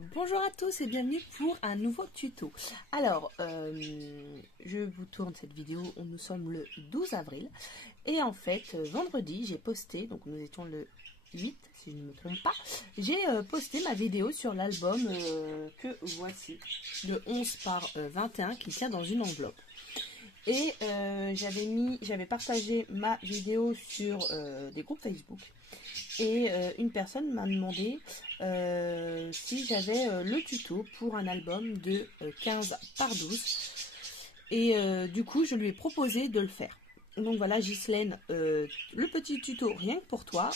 Bonjour à tous et bienvenue pour un nouveau tuto. Alors, je vous tourne cette vidéo, nous sommes le 12 avril et en fait, vendredi, j'ai posté, donc nous étions le 8, si je ne me trompe pas, j'ai posté ma vidéo sur l'album que voici, de 11 par 21 qui tient dans une enveloppe. Et j'avais partagé ma vidéo sur des groupes Facebook. Et une personne m'a demandé si j'avais le tuto pour un album de 15 par 12. Et du coup, je lui ai proposé de le faire. Donc voilà, Ghislaine, le petit tuto rien que pour toi.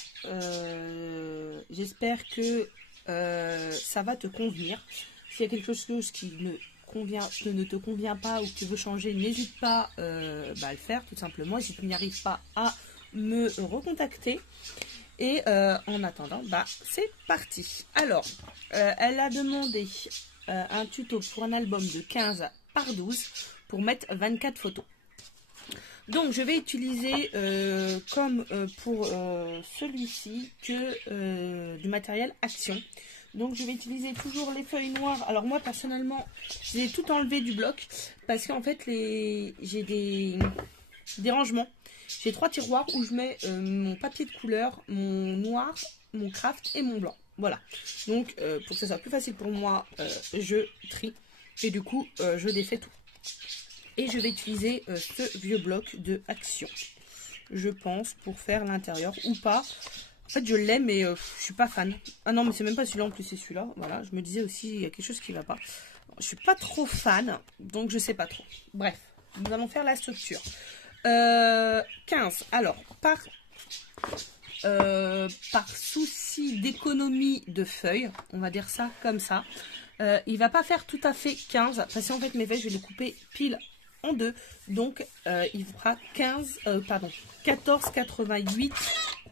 J'espère que ça va te convenir. S'il y a quelque chose qui ne te convient pas ou que tu veux changer, n'hésite pas à le faire tout simplement. Et si tu n'y arrives pas, à me recontacter. Et en attendant, c'est parti. Alors, elle a demandé un tuto pour un album de 15 par 12 pour mettre 24 photos. Donc, je vais utiliser, comme pour celui-ci, du matériel Action. Donc, je vais utiliser toujours les feuilles noires. Alors, moi, personnellement, j'ai tout enlevé du bloc parce qu'en fait, j'ai des rangements. J'ai 3 tiroirs où je mets mon papier de couleur, mon noir, mon craft et mon blanc. Voilà. Donc, pour que ce soit plus facile pour moi, je trie. Et du coup, je défais tout. Et je vais utiliser ce vieux bloc de Action. Je pense, pour faire l'intérieur ou pas. En fait, je l'aime, mais je suis pas fan. Ah non, mais c'est même pas celui-là, en plus c'est celui-là. Voilà, je me disais aussi, il y a quelque chose qui va pas. Je suis pas trop fan, donc je sais pas trop. Bref, nous allons faire la structure. 15. Alors, par souci d'économie de feuilles, on va dire ça comme ça, il va pas faire tout à fait 15, parce qu'en fait mes feuilles, je vais les couper pile en deux. Donc, il fera 14,88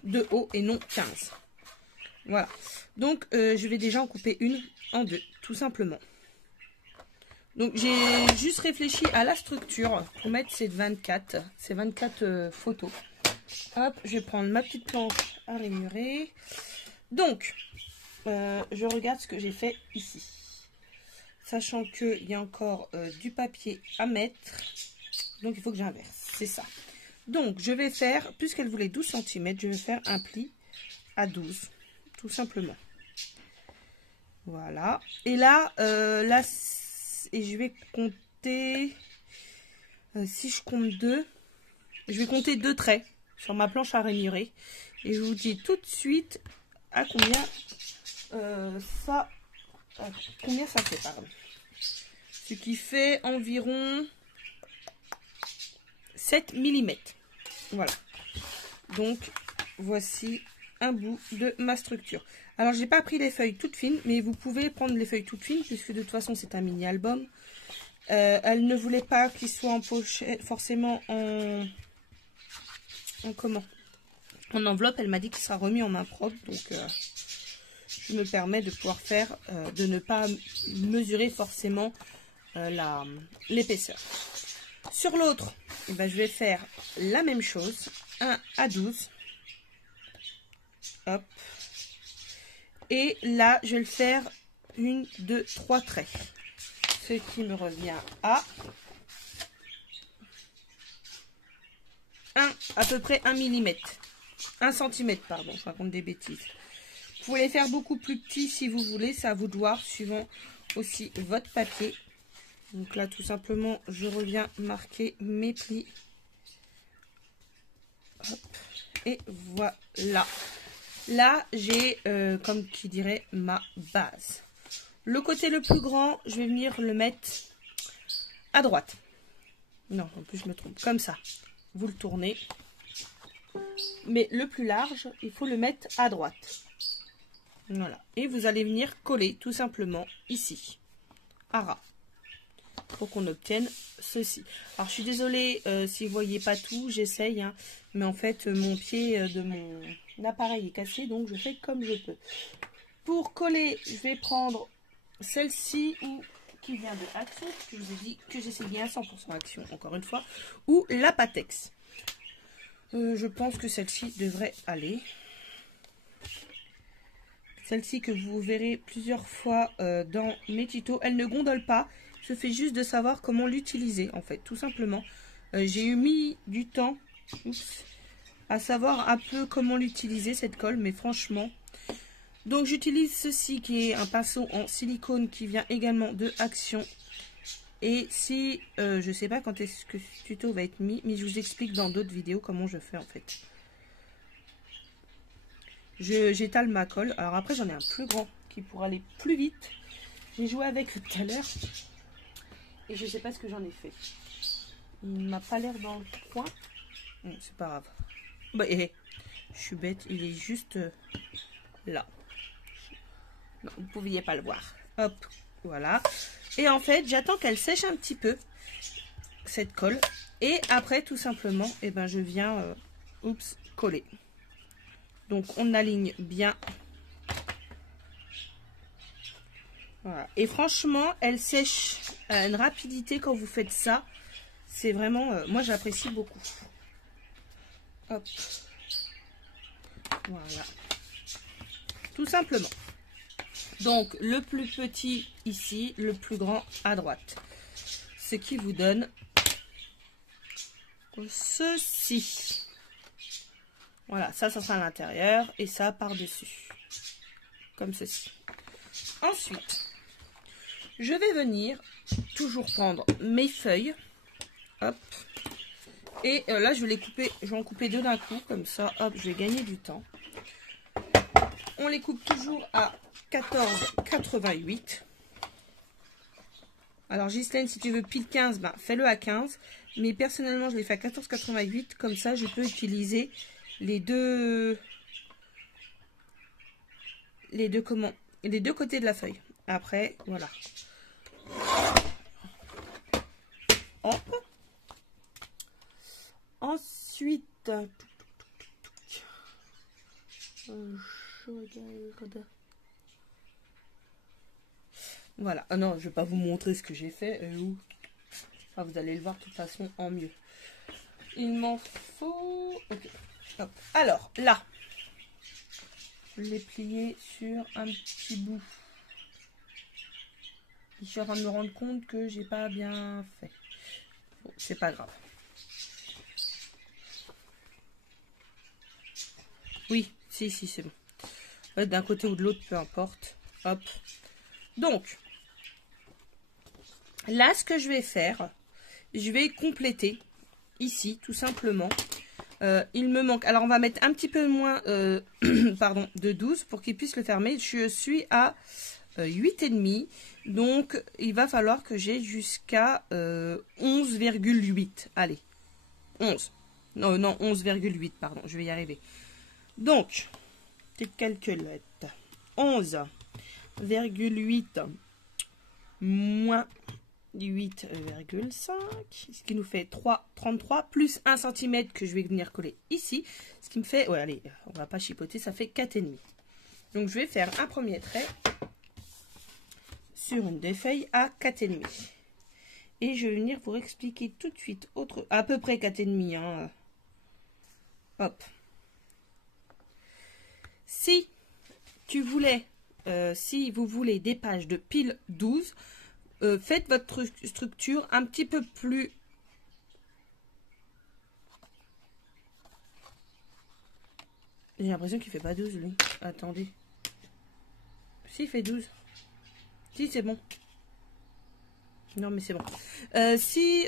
de haut et non 15. Voilà. Donc, je vais déjà en couper une en deux, tout simplement. Donc j'ai juste réfléchi à la structure pour mettre ces 24 photos. Hop, je vais prendre ma petite planche à ranurer. Donc, je regarde ce que j'ai fait ici. Sachant qu'il y a encore du papier à mettre. Donc il faut que j'inverse, c'est ça. Donc je vais faire, puisqu'elle voulait 12 cm, je vais faire un pli à 12. Tout simplement. Voilà. Et là, et je vais compter, si je compte 2, je vais compter 2 traits sur ma planche à ranurer. Et je vous dis tout de suite à combien ça fait, pardon. Ce qui fait environ 7 mm. Voilà. Donc, voici un bout de ma structure. Alors, j'ai pas pris les feuilles toutes fines, mais vous pouvez prendre les feuilles toutes fines, puisque de toute façon, c'est un mini-album. Elle ne voulait pas qu'il soit empoché forcément en enveloppe. Elle m'a dit qu'il sera remis en main propre, donc je me permets de pouvoir faire, de ne pas mesurer forcément l'épaisseur. Sur l'autre, je vais faire la même chose, 1 à 12. Hop. Et là, je vais le faire 1, 2, 3 traits. Ce qui me revient à à peu près 1 mm. 1 cm, pardon, je raconte des bêtises. Vous pouvez les faire beaucoup plus petits si vous voulez, c'est à vous de voir, suivant aussi votre papier. Donc là, tout simplement, je reviens marquer mes plis. Hop. Et voilà. Là, j'ai, comme qui dirait, ma base. Le côté le plus grand, je vais venir le mettre à droite. Non, en plus, je me trompe. Comme ça. Vous le tournez. Mais le plus large, il faut le mettre à droite. Voilà. Et vous allez venir coller, tout simplement, ici. À ras. Pour qu'on obtienne ceci. Alors, je suis désolée si vous ne voyez pas tout. J'essaye. Hein, mais en fait, mon pied de mon appareil est cassé. Donc, je fais comme je peux. Pour coller, je vais prendre celle-ci qui vient de Action. Je vous ai dit que j'essaie bien 100% Action, encore une fois. Ou la Patex. Je pense que celle-ci devrait aller. celle-ci que vous verrez plusieurs fois dans mes tutos. Elle ne gondole pas, il suffit juste de savoir comment l'utiliser en fait, tout simplement. J'ai eu mis du temps à savoir un peu comment l'utiliser cette colle, mais franchement. Donc j'utilise ceci qui est un pinceau en silicone qui vient également de Action. Et si, je sais pas quand est-ce que ce tuto va être mis, mais je vous explique dans d'autres vidéos comment je fais en fait. J'étale ma colle. Alors après j'en ai un plus grand qui pourra aller plus vite. J'ai joué avec tout à l'heure. Et je sais pas ce que j'en ai fait. Il m'a pas l'air dans le coin. Bon, c'est pas grave. Bah, je suis bête, il est juste là. Non, vous ne pouviez pas le voir. Hop, voilà. Et en fait, j'attends qu'elle sèche un petit peu, cette colle. Et après, tout simplement, eh ben, je viens coller. Donc, on aligne bien. Voilà. Et franchement, elle sèche à une rapidité quand vous faites ça. C'est vraiment... moi, j'apprécie beaucoup. Hop. Voilà. Tout simplement. Donc, le plus petit ici, le plus grand à droite. Ce qui vous donne ceci. Voilà, ça sera à l'intérieur et ça par-dessus. Comme ceci. Ensuite, je vais venir toujours prendre mes feuilles. Hop. Et là, je vais les couper, je vais en couper deux d'un coup. Comme ça, hop, je vais gagner du temps. On les coupe toujours à 14,88. Alors Ghislaine, si tu veux pile 15, ben, fais-le à 15. Mais personnellement, je les fais à 14,88. Comme ça, je peux utiliser les deux côtés de la feuille. Après, voilà. Hop. Ensuite, voilà. Ah non, je vais pas vous montrer ce que j'ai fait. Ah, vous allez le voir de toute façon en mieux. Il m'en faut... Okay. Hop. Alors, là, je l'ai plié sur un petit bout. Je suis en train de me rendre compte que j'ai pas bien fait. Bon, c'est pas grave. Oui, si, c'est bon. D'un côté ou de l'autre, peu importe. Hop. Donc, là, ce que je vais faire, je vais compléter ici, tout simplement. Il me manque... Alors, on va mettre un petit peu moins pardon, de 12 pour qu'il puisse le fermer. Je suis à 8,5. Donc, il va falloir que j'ai jusqu'à 11,8. Allez, 11. Non, 11,8, pardon. Je vais y arriver. Donc, petite calculette. 11,8 moins 8,5, ce qui nous fait 3,33 plus 1 cm que je vais venir coller ici. Ce qui me fait, ouais, allez, on va pas chipoter, ça fait 4,5. Donc, je vais faire un premier trait sur une des feuilles à 4,5. Et je vais venir vous expliquer tout de suite à peu près 4,5. Hein. Hop. Si vous voulez des pages de pile 12, faites votre structure un petit peu plus... J'ai l'impression qu'il fait pas 12, lui. Attendez. Si, il fait 12. Si, c'est bon. Non, mais c'est bon. Si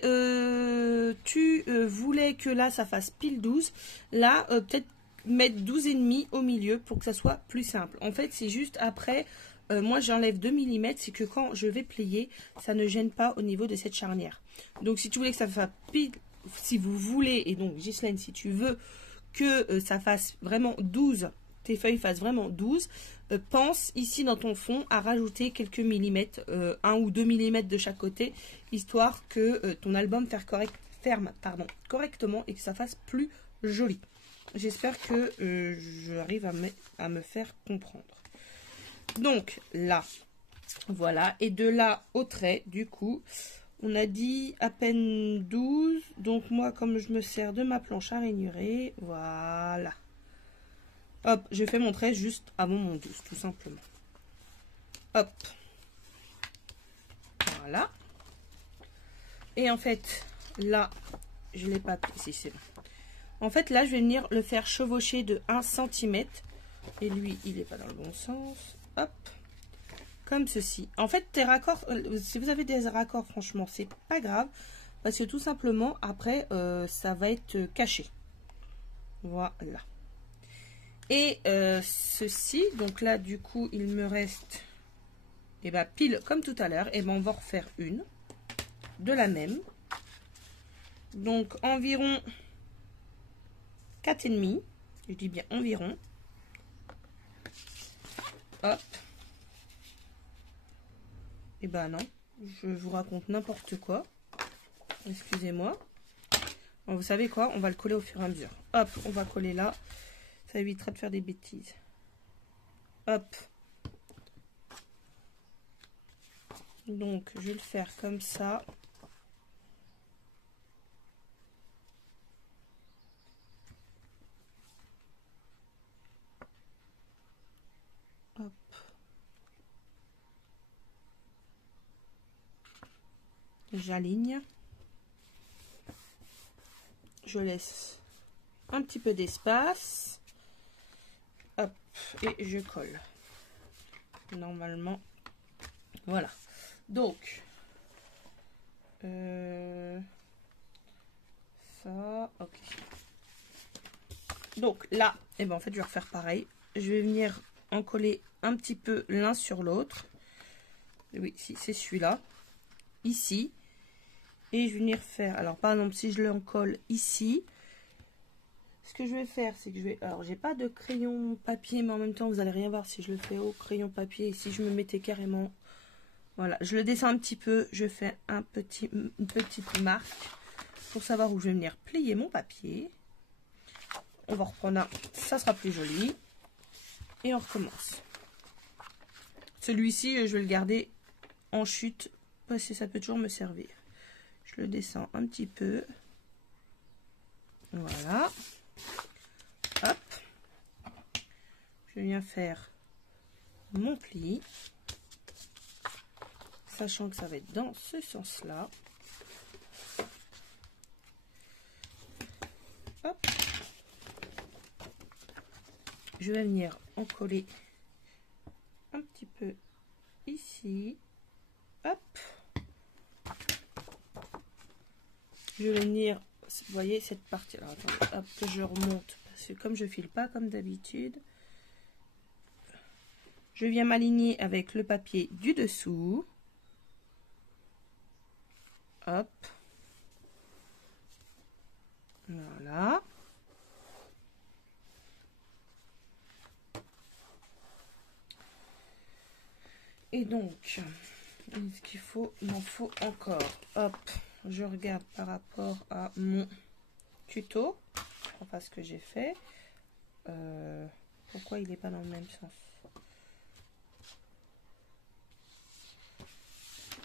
tu voulais que là, ça fasse pile 12, là, peut-être mettre 12,5 au milieu pour que ça soit plus simple. En fait, c'est juste après, moi j'enlève 2 mm, c'est que quand je vais plier, ça ne gêne pas au niveau de cette charnière. Donc si tu voulais que ça fasse pile, si vous voulez, et donc Ghislaine, si tu veux que ça fasse vraiment 12, tes feuilles fassent vraiment 12, pense ici dans ton fond à rajouter quelques millimètres, 1 ou 2 mm de chaque côté, histoire que ton album ferme correctement et que ça fasse plus joli. J'espère que j'arrive à me faire comprendre. Donc là, voilà. Et de là au trait, du coup, on a dit à peine 12. Donc moi, comme je me sers de ma planche à rainurer, voilà. Hop, je fais mon trait juste avant mon 12, tout simplement. Hop. Voilà. Et en fait, là, je l'ai pas pris, si c'est bon. En fait, là, je vais venir le faire chevaucher de 1 cm. Et lui, il n'est pas dans le bon sens. Hop. Comme ceci. En fait, tes raccords, si vous avez des raccords, franchement, c'est pas grave. Parce que tout simplement, après, ça va être caché. Voilà. Et ceci, donc là, du coup, il me reste, et ben, pile comme tout à l'heure, et ben, on va refaire une de la même. Donc, environ 4,5. Je dis bien environ. Hop. Et ben non, je vous raconte n'importe quoi. Excusez-moi. Bon, vous savez quoi? On va le coller au fur et à mesure. Hop, on va coller là. Ça évitera de faire des bêtises. Hop. Donc, je vais le faire comme ça. Hop. J'aligne. Je laisse un petit peu d'espace. Hop. Et je colle. Normalement. Voilà. Donc. Ça. Ok. Donc là, et ben en fait, je vais refaire pareil. Je vais venir en coller un petit peu l'un sur l'autre. Oui, si c'est celui-là. Ici. Et je vais venir faire, alors par exemple, si je le colle ici, ce que je vais faire, c'est que je vais, alors j'ai pas de crayon papier, mais en même temps, vous allez rien voir si je le fais au crayon papier. Et si je me mettais carrément, voilà, je le descends un petit peu, je fais une petite marque pour savoir où je vais venir plier mon papier. On va reprendre un, ça sera plus joli. Et on recommence. Celui-ci, je vais le garder en chute, parce que ça peut toujours me servir. Je le descends un petit peu. Voilà. Hop. Je viens faire mon pli. Sachant que ça va être dans ce sens-là. Hop. Je vais venir en coller un petit peu ici. Hop. Je vais venir, vous voyez cette partie, alors attendez, hop, que je remonte, parce que comme je file pas comme d'habitude, je viens m'aligner avec le papier du dessous. Hop. Voilà. Et donc, ce qu'il faut, il m'en faut encore. Hop. Je regarde par rapport à mon tuto, enfin ce que j'ai fait. Pourquoi il n'est pas dans le même sens?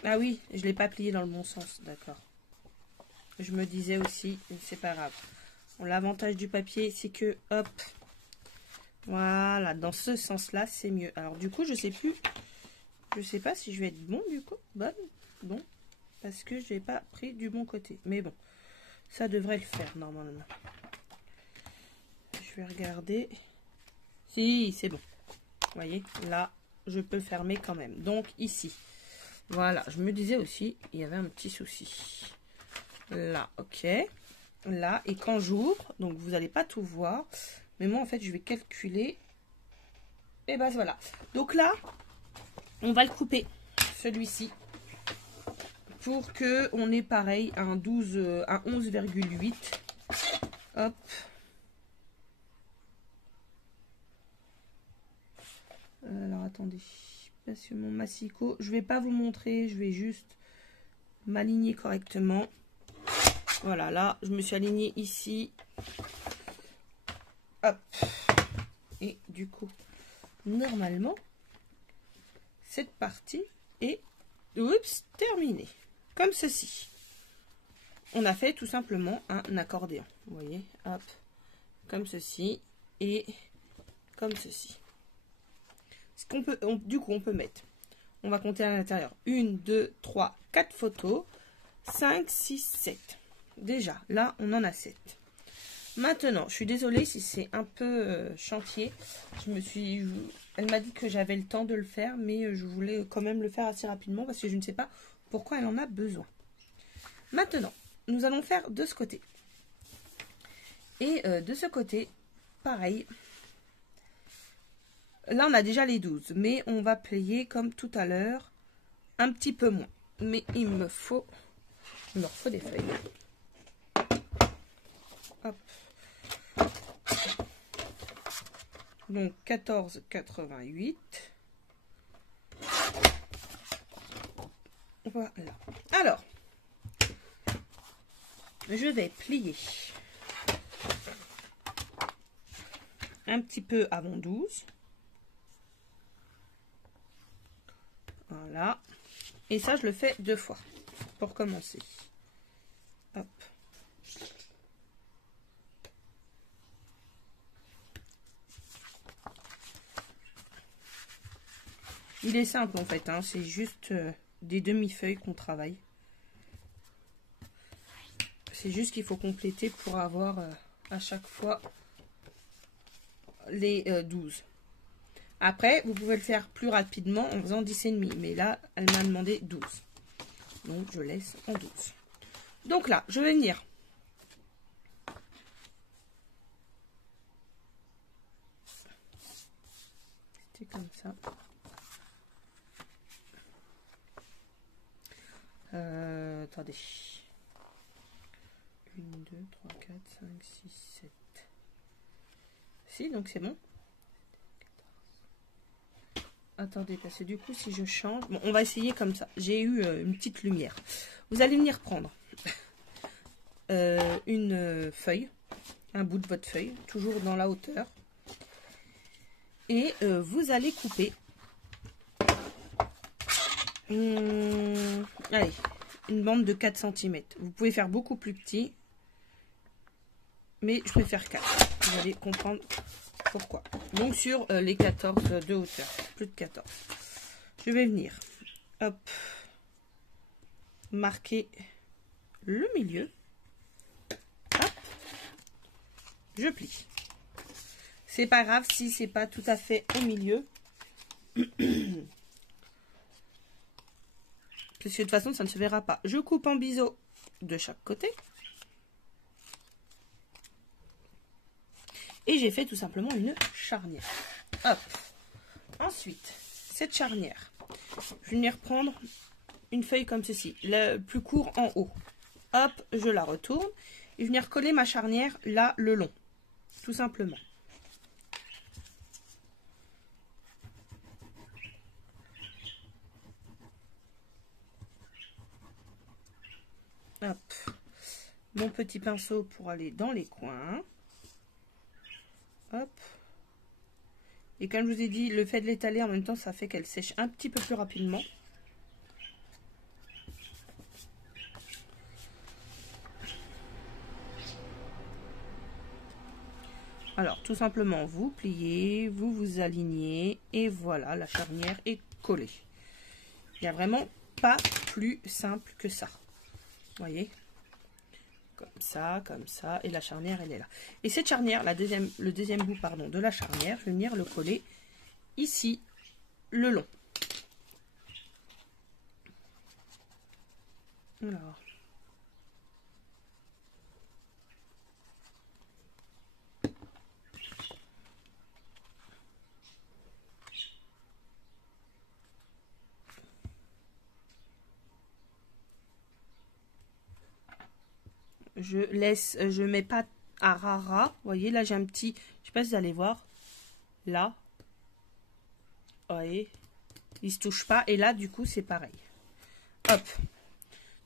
Ah oui, je ne l'ai pas plié dans le bon sens, d'accord. Je me disais aussi, c'est pas grave. Bon, l'avantage du papier, c'est que, hop, voilà, dans ce sens-là, c'est mieux. Alors du coup, je sais plus, je sais pas si je vais être bon du coup, bonne, bon. Parce que je n'ai pas pris du bon côté. Mais bon, ça devrait le faire normalement. Je vais regarder. Si, c'est bon. Vous voyez, là, je peux fermer quand même. Donc, ici. Voilà, je me disais aussi, il y avait un petit souci. Là, ok. Là, et quand j'ouvre, donc vous n'allez pas tout voir. Mais moi, en fait, je vais calculer. Et ben voilà. Donc là, on va le couper, celui-ci. Pour que on ait pareil un 11,8. Hop. Alors attendez, parce que mon massicot, je vais pas vous montrer, je vais juste m'aligner correctement. Voilà, là, je me suis alignée ici. Hop. Et du coup, normalement, cette partie est, oups, terminée. Comme ceci. On a fait tout simplement un accordéon. Vous voyez, hop, comme ceci. Et comme ceci. Du coup, on peut mettre, on va compter à l'intérieur, 1, 2, 3, 4 photos, 5, 6, 7. Déjà, là, on en a 7. Maintenant, je suis désolée si c'est un peu chantier. Elle m'a dit que j'avais le temps de le faire, mais je voulais quand même le faire assez rapidement parce que je ne sais pas pourquoi elle en a besoin. Maintenant, nous allons faire de ce côté. Et de ce côté, pareil. Là, on a déjà les 12, mais on va plier comme tout à l'heure, un petit peu moins. Mais il me refaut des feuilles. Hop. Donc 14,88. Voilà. Alors, je vais plier un petit peu avant 12. Voilà. Et ça, je le fais 2 fois pour commencer. Hop. Il est simple en fait, hein, c'est juste des demi-feuilles qu'on travaille. C'est juste qu'il faut compléter pour avoir à chaque fois les 12. Après, vous pouvez le faire plus rapidement en faisant 10,5. Mais là, elle m'a demandé 12. Donc, je laisse en 12. Donc là, je vais venir. C'était comme ça. Attendez. 1, 2, 3, 4, 5, 6, 7. Si, donc c'est bon. Attendez, parce que du coup, si je change... Bon, on va essayer comme ça. J'ai eu une petite lumière. Vous allez venir prendre une feuille, un bout de votre feuille, toujours dans la hauteur. Et vous allez couper... allez, une bande de 4 cm. Vous pouvez faire beaucoup plus petit. Mais je préfère 4. Vous allez comprendre pourquoi. Donc sur les 14 de hauteur. Plus de 14. Je vais venir. Hop. Marquer le milieu. Hop. Je plie. C'est pas grave si c'est pas tout à fait au milieu. Parce que de toute façon, ça ne se verra pas. Je coupe en biseau de chaque côté. Et j'ai fait tout simplement une charnière. Hop. Ensuite, cette charnière, je vais venir prendre une feuille comme ceci, le plus court en haut. Hop, je la retourne. Et venir coller ma charnière là, le long. Tout simplement. Hop. Mon petit pinceau pour aller dans les coins. Hop. Et comme je vous ai dit, le fait de l'étaler en même temps, ça fait qu'elle sèche un petit peu plus rapidement. Alors, tout simplement, vous pliez, vous vous alignez, et voilà, la charnière est collée. Il n'y a vraiment pas plus simple que ça. Vous voyez ? Comme ça, et la charnière, elle est là. Et cette charnière, le deuxième bout, pardon, de la charnière, je vais venir le coller ici, le long. Alors. Je mets pas à ras. Vous voyez, là j'ai un petit, je sais pas si vous allez voir, là, vous voyez, il se touche pas, et là du coup c'est pareil. Hop,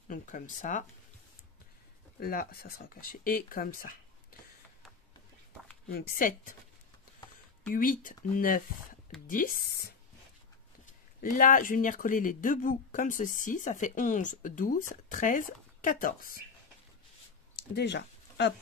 donc comme ça, là ça sera caché, et comme ça. Donc 7, 8, 9, 10. Là je vais venir coller les deux bouts comme ceci, ça fait 11, 12, 13, 14. Déjà, hop.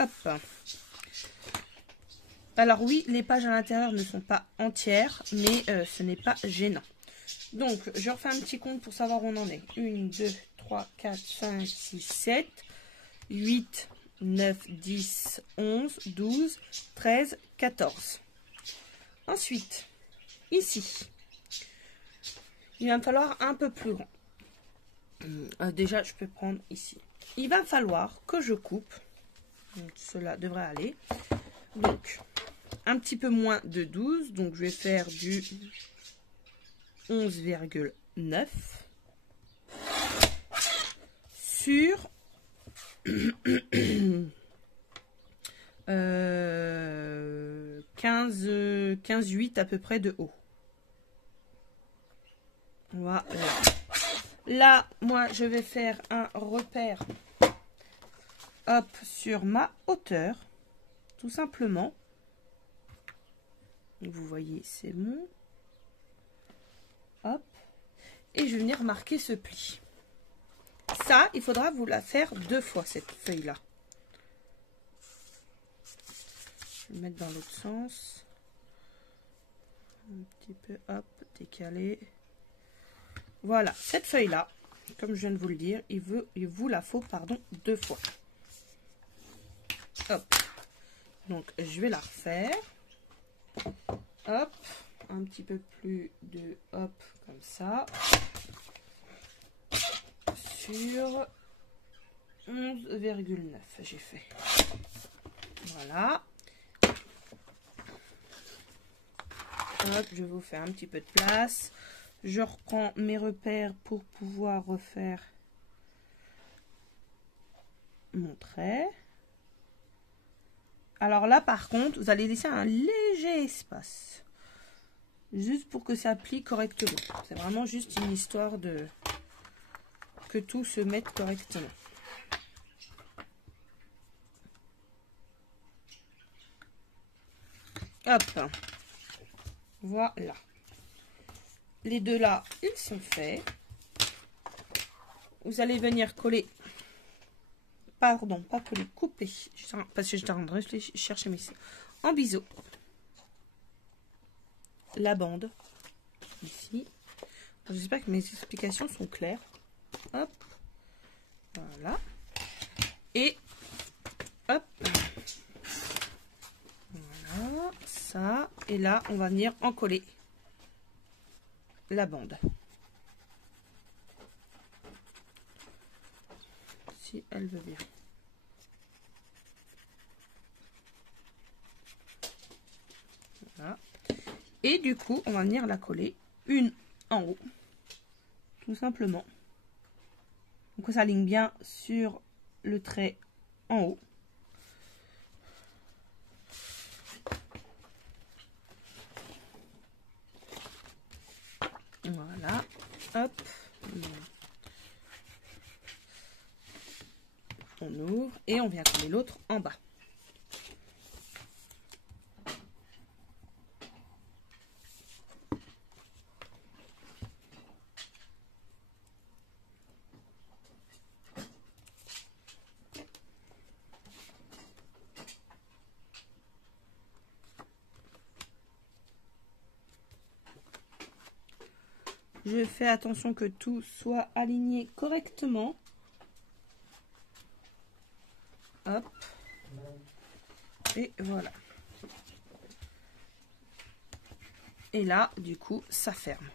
Hop. Alors oui, les pages à l'intérieur ne sont pas entières, mais ce n'est pas gênant. Donc, je refais un petit compte pour savoir où on en est. 1, 2, 3, 4, 5, 6, 7, 8, 9, 10, 11, 12, 13, 14. Ensuite, ici, il va me falloir un peu plus grand. Déjà, je peux prendre ici. Il va falloir que je coupe. Donc, cela devrait aller. Donc, un petit peu moins de 12. Donc, je vais faire du 11,9 sur 15,8 à peu près de haut. Voilà. Là, moi, je vais faire un repère, hop, sur ma hauteur, tout simplement. Vous voyez, c'est bon. Hop. Et je vais venir marquer ce pli. Ça, il faudra vous la faire 2 fois, cette feuille-là. Je vais mettre dans l'autre sens. Un petit peu, hop, décaler. Voilà, cette feuille-là, comme je viens de vous le dire, il vous la faut, pardon, 2 fois. Hop. Donc, je vais la refaire. Hop. Un petit peu plus de, hop, comme ça. Sur 11,9, j'ai fait. Voilà. Hop, je vous fais un petit peu de place. Je reprends mes repères pour pouvoir refaire mon trait. Alors là, par contre, vous allez laisser un léger espace. Juste pour que ça plie correctement. C'est vraiment juste une histoire de que tout se mette correctement. Hop. Voilà. Les deux là, ils sont faits. Vous allez venir coller. Pardon, pas coller, couper. Parce que j'étais en train de chercher mes... En biseau. La bande. Ici. J'espère que mes explications sont claires. Hop. Voilà. Et... hop. Voilà. Ça. Et là, on va venir en coller la bande. Si elle veut bien. Voilà. Et du coup, on va venir la coller une en haut. Tout simplement. Donc on s'aligne bien sur le trait en haut. Voilà. Hop. On ouvre et on vient coller l'autre en bas. Je fais attention que tout soit aligné correctement. Hop. Et voilà. Et là, du coup, ça ferme.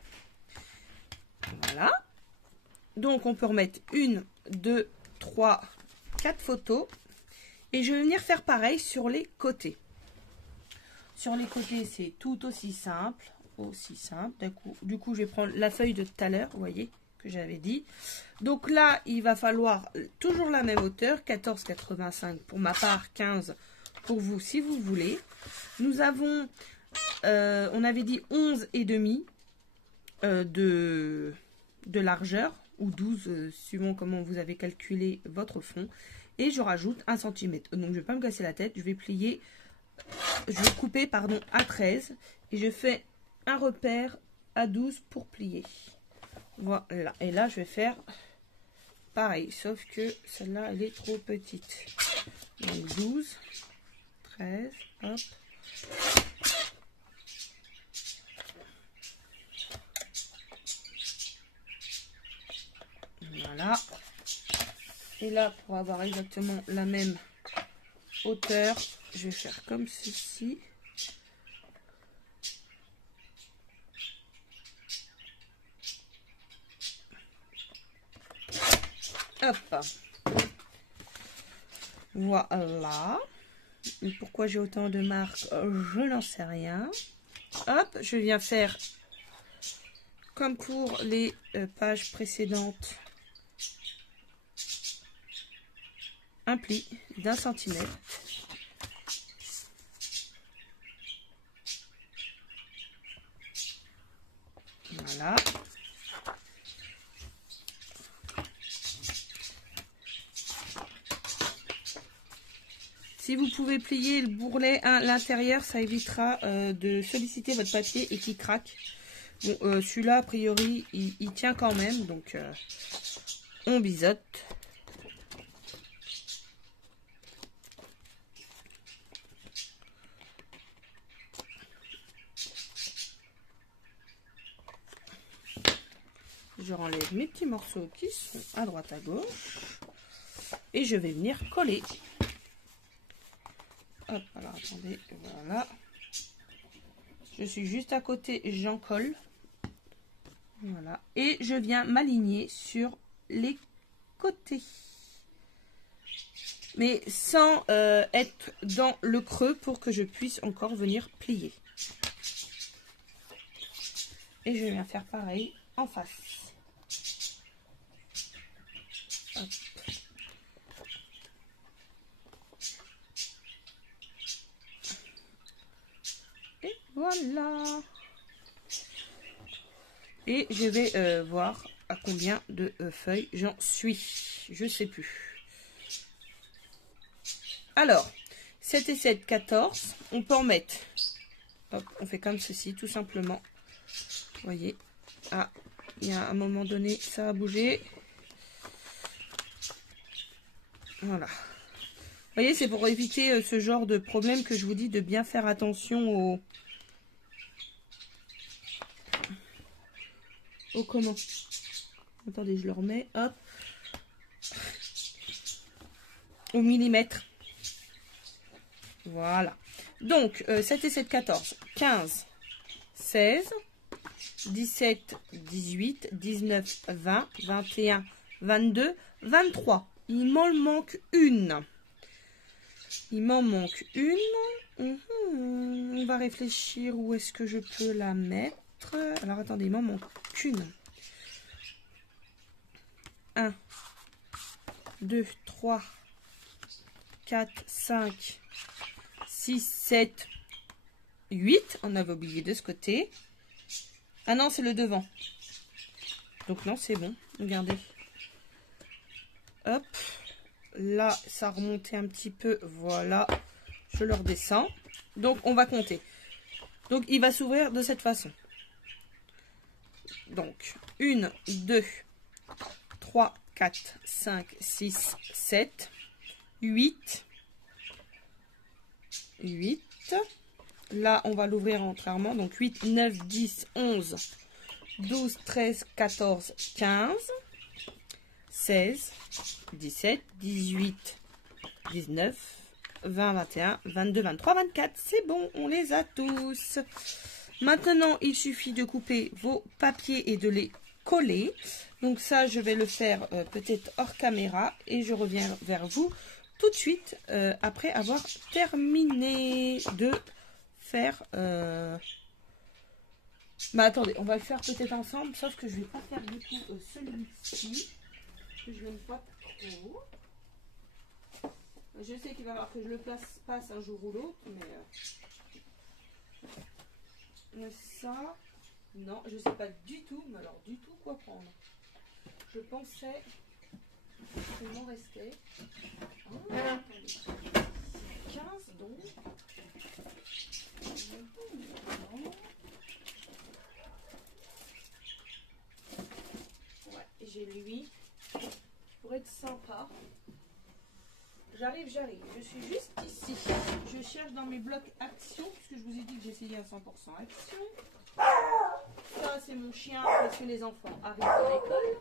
Voilà. Donc, on peut remettre 1, 2, 3, 4 photos. Et je vais venir faire pareil sur les côtés. Sur les côtés, c'est tout aussi simple. Du coup, je vais prendre la feuille de tout à l'heure, vous voyez, que j'avais dit. Donc là, il va falloir toujours la même hauteur, 14,85 pour ma part, 15 pour vous si vous voulez. Nous avons, on avait dit 11,5 de largeur, ou 12, suivant comment vous avez calculé votre fond. Et je rajoute 1 cm. Donc je ne vais pas me casser la tête, je vais plier, je vais couper, pardon, à 13. Et je fais un repère à 12 pour plier. Voilà. Et là, je vais faire pareil, sauf que celle-là, elle est trop petite. Donc 12, 13, hop. Voilà. Et là, pour avoir exactement la même hauteur, je vais faire comme ceci. Hop. Voilà. Et pourquoi j'ai autant de marques, je n'en sais rien. Hop, je viens faire comme pour les pages précédentes. Un pli d'1 centimètre. Voilà. Si vous pouvez plier le bourrelet à l'intérieur, ça évitera de solliciter votre papier et qu'il craque. Bon, celui-là, a priori, il tient quand même, donc on biseaute. Je renlève mes petits morceaux qui sont à droite à gauche. Et je vais venir coller. Hop, alors attendez, voilà. Je suis juste à côté, j'en colle. Voilà. Et je viens m'aligner sur les côtés. Mais sans être dans le creux pour que je puisse encore venir plier. Et je viens faire pareil en face. Hop. Et voilà. Et je vais voir à combien de feuilles j'en suis. Je sais plus. Alors, 7 et 7, 14. On peut en mettre. Hop, on fait comme ceci, tout simplement. Vous voyez. Ah, il y a un moment donné, ça a bougé. Voilà. Vous voyez, c'est pour éviter ce genre de problème que je vous dis de bien faire attention au comment. Attendez, je le remets. Hop. Au millimètre. Voilà. Donc, 7 et 7, 14. 15, 16, 17, 18, 19, 20, 21, 22, 23. Il m'en manque une. Il m'en manque une. On va réfléchir où est-ce que je peux la mettre. Alors, attendez, il m'en manque qu'une. 1, 2, 3, 4, 5, 6, 7, 8. On avait oublié de ce côté. Ah non, c'est le devant. Donc non, c'est bon. Regardez. Hop. Là, ça remontait un petit peu. Voilà. Je le redescends. Donc, on va compter. Donc, il va s'ouvrir de cette façon. Donc, 1, 2, 3, 4, 5, 6, 7, 8. 8. Là, on va l'ouvrir entièrement. Donc, 8, 9, 10, 11, 12, 13, 14, 15, 16, 17, 18, 19, 20, 21, 22, 23, 24. C'est bon, on les a tous. Maintenant, il suffit de couper vos papiers et de les coller. Donc ça, je vais le faire peut-être hors caméra et je reviens vers vous tout de suite après avoir terminé de faire... Bah attendez, on va le faire peut-être ensemble, sauf que je vais pas faire du coup celui-ci, que je n'aime pas trop. Je sais qu'il va falloir que je le passe un jour ou l'autre, mais ça, non, je sais pas du tout, mais alors du tout quoi prendre. Je pensais qu'il m'en restait. Oh, attendez. 15 donc. Ouais, j'ai lui qui pourrait être sympa. j'arrive. Je suis juste ici. Je cherche dans mes blocs action, puisque je vous ai dit que j'essayais à 100% action. Ça, c'est mon chien, parce que les enfants arrivent de l'école.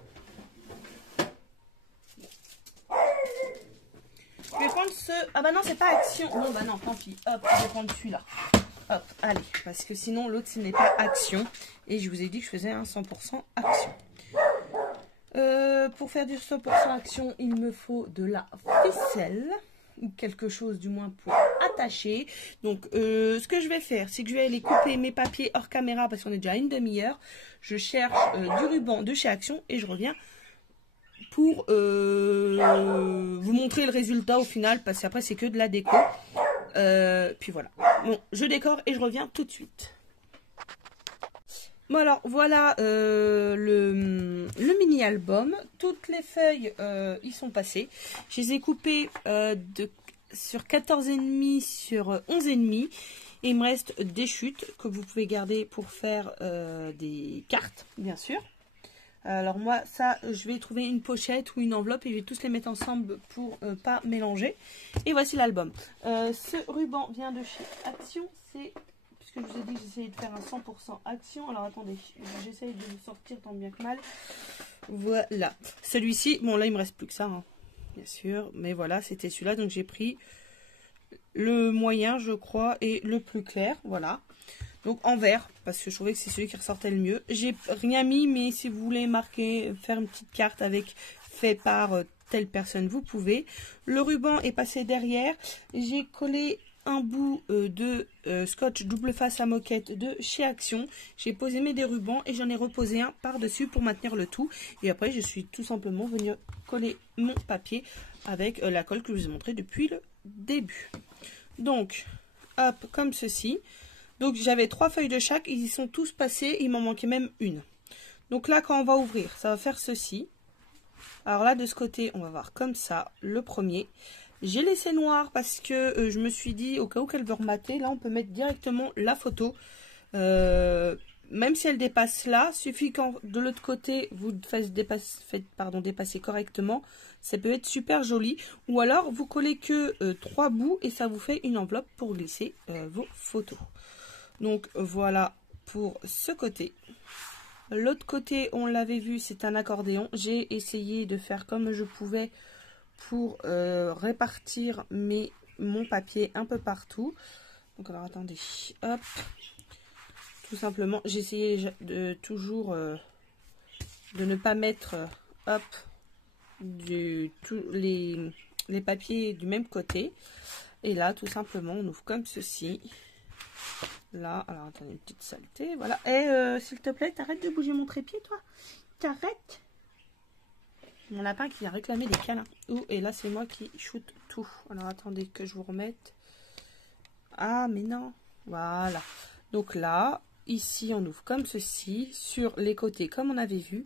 Je vais prendre ce... Ah bah non, c'est pas action. Bon bah non, tant pis. Hop, je vais prendre celui-là. Hop, allez. Parce que sinon, l'autre, ce n'est pas action. Et je vous ai dit que je faisais un 100% action. Pour faire du 100% action, il me faut de la ficelle. Ou quelque chose du moins pour attacher. Donc, ce que je vais faire, c'est que je vais aller couper mes papiers hors caméra parce qu'on est déjà à une demi-heure. Je cherche du ruban de chez Action et je reviens pour vous montrer le résultat au final, parce qu'après c'est que de la déco. Puis voilà. Bon, je décore et je reviens tout de suite. Bon alors, voilà le mini-album. Toutes les feuilles y sont passées. Je les ai coupées sur 14,5 sur 11,5. Et il me reste des chutes que vous pouvez garder pour faire des cartes, bien sûr. Alors moi, ça, je vais trouver une pochette ou une enveloppe et je vais tous les mettre ensemble pour pas mélanger. Et voici l'album. Ce ruban vient de chez Action. C'est, puisque je vous ai dit que j'essayais de faire un 100% Action. Alors attendez, j'essaye de le sortir tant bien que mal. Voilà. Celui-ci, bon là il me reste plus que ça, hein, bien sûr. Mais voilà, c'était celui-là. Donc j'ai pris le moyen, je crois, et le plus clair. Voilà. Donc en vert, parce que je trouvais que c'est celui qui ressortait le mieux. J'ai rien mis, mais si vous voulez marquer, faire une petite carte avec fait par telle personne, vous pouvez. Le ruban est passé derrière. J'ai collé un bout de scotch double face à moquette de chez Action. J'ai posé mes des rubans et j'en ai reposé un par-dessus pour maintenir le tout. Et après, je suis tout simplement venue coller mon papier avec la colle que je vous ai montré depuis le début. Donc, hop, comme ceci. Donc j'avais 3 feuilles de chaque, ils y sont tous passés, il m'en manquait même une. Donc là quand on va ouvrir, ça va faire ceci. Alors là de ce côté, on va voir comme ça, le premier. J'ai laissé noir parce que je me suis dit, au cas où qu'elle veut remater, là on peut mettre directement la photo. Même si elle dépasse là, suffit quand de l'autre côté vous faites dépasser correctement. Ça peut être super joli. Ou alors vous collez que 3 bouts et ça vous fait une enveloppe pour glisser vos photos. Donc voilà pour ce côté. L'autre côté, on l'avait vu, c'est un accordéon. J'ai essayé de faire comme je pouvais pour répartir mon papier un peu partout. Donc alors attendez, hop. Tout simplement, j'ai essayé de toujours de ne pas mettre hop les papiers du même côté. Et là, tout simplement, on ouvre comme ceci. Là, alors attendez, une petite saleté, voilà. Et s'il te plaît, t'arrêtes de bouger mon trépied, toi. T'arrêtes. Mon lapin qui a réclamé des câlins. Et là, c'est moi qui shoot tout. Alors attendez que je vous remette. Ah, mais non. Voilà. Donc là, ici, on ouvre comme ceci, sur les côtés, comme on avait vu.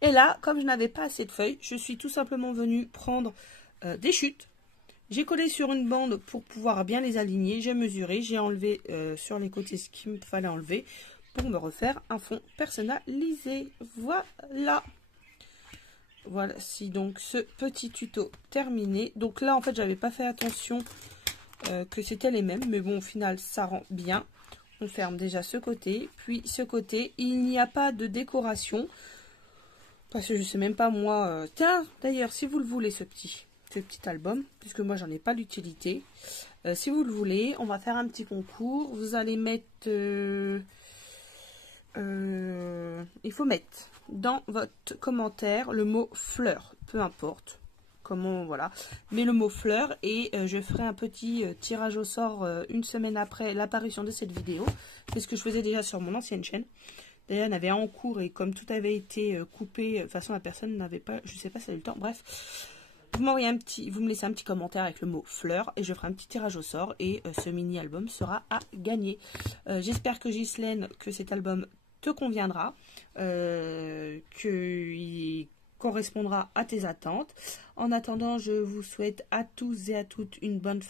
Et là, comme je n'avais pas assez de feuilles, je suis tout simplement venue prendre des chutes. J'ai collé sur une bande pour pouvoir bien les aligner. J'ai mesuré, j'ai enlevé sur les côtés ce qu'il me fallait enlever pour me refaire un fond personnalisé. Voilà. Voici donc ce petit tuto terminé. Donc là, en fait, j'avais pas fait attention que c'était les mêmes. Mais bon, au final, ça rend bien. On ferme déjà ce côté. Puis ce côté, il n'y a pas de décoration. Parce que je sais même pas moi. Tiens, d'ailleurs, si vous le voulez, ce petit album, puisque moi j'en ai pas l'utilité. Si vous le voulez, on va faire un petit concours. Vous allez mettre il faut mettre dans votre commentaire le mot fleur, peu importe comment, voilà, mais le mot fleur, et je ferai un petit tirage au sort une semaine après l'apparition de cette vidéo. C'est ce que je faisais déjà sur mon ancienne chaîne. D'ailleurs, il y en avait un en cours et comme tout avait été coupé, de toute façon la personne n'avait pas, je sais pas si elle a eu le temps, bref. Vous m'envoyez vous me laissez un petit commentaire avec le mot fleur et je ferai un petit tirage au sort et ce mini album sera à gagner. J'espère que Ghislaine, que cet album te conviendra, qu'il correspondra à tes attentes. En attendant, je vous souhaite à tous et à toutes une bonne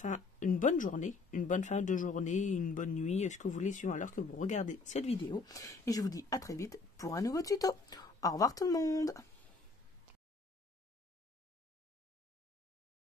journée, une bonne fin de journée, une bonne nuit, ce que vous voulez suivant l'heure que vous regardez cette vidéo. Et je vous dis à très vite pour un nouveau tuto. Au revoir tout le monde.